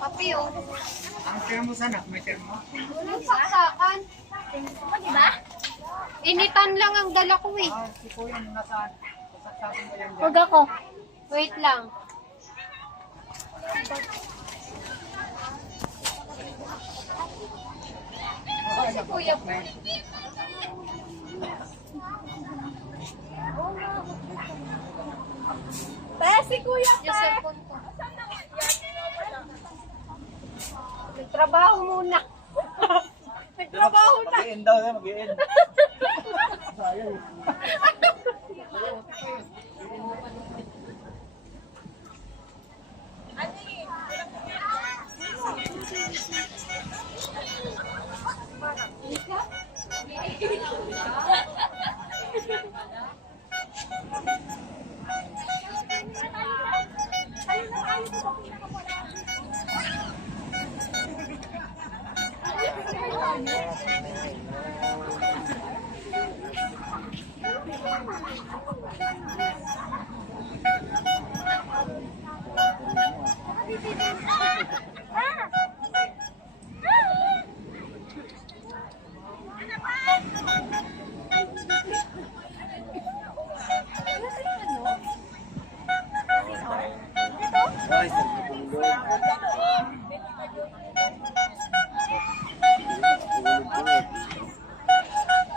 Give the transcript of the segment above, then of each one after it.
Papi, oh. Ang termo sana, may termo. Walang saksakan. Diba? Initan lang ang dala ko eh. Si Kuya nasaan? Sasaksakin ko yan dyan. Huwag ako. Wait lang. Si Kuya po. Si Kuya Yung cellphone ko. Nagtrabaho muna. nagtrabaho na. Mag-i-end daw na, mag-i-end. Sayang.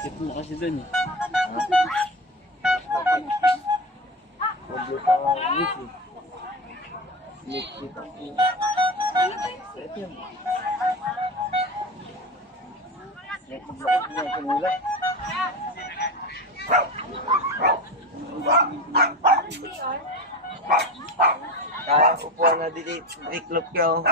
Kit mo kasi dun eh. Huwag yung pang-miss eh. Miss kita. Set yun. Set ang sakit niya, kumula. Kaya upuan na dito, iklop ka oh.